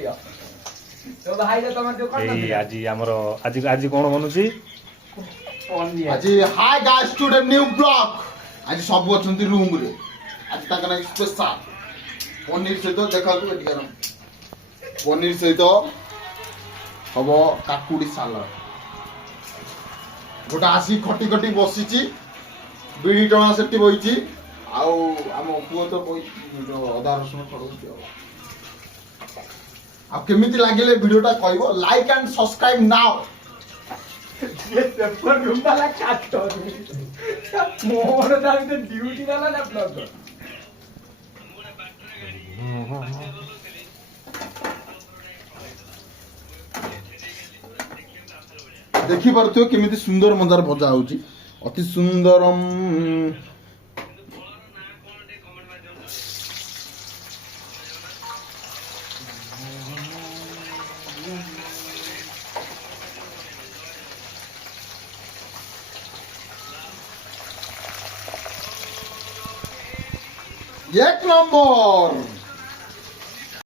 तो भाई जो तमर जो कर एई आजी हमरो आजी आजी कोन बनुची आज hi guys today new blog आज सब अछंती रूम रे आज ताकना स्पेशल पनीर सहित देखा तू एटी गरम पनीर सहित हबो काकुडी सालाड गोटा आसी खटी खटी बसिची बिड़ी टणा सेठी बइची आउ हम पुओ तो बइ अदा रसुन छडौची अब केमिति लागिले वीडियोटा कहबो like and subscribe now paper room वाला काट मोर दावी तो ड्यूटी वाला ना ब्लॉग देखि पारथ्यो केमिति सुंदर मंदार भजा होची अति सुंदरम एक नंबर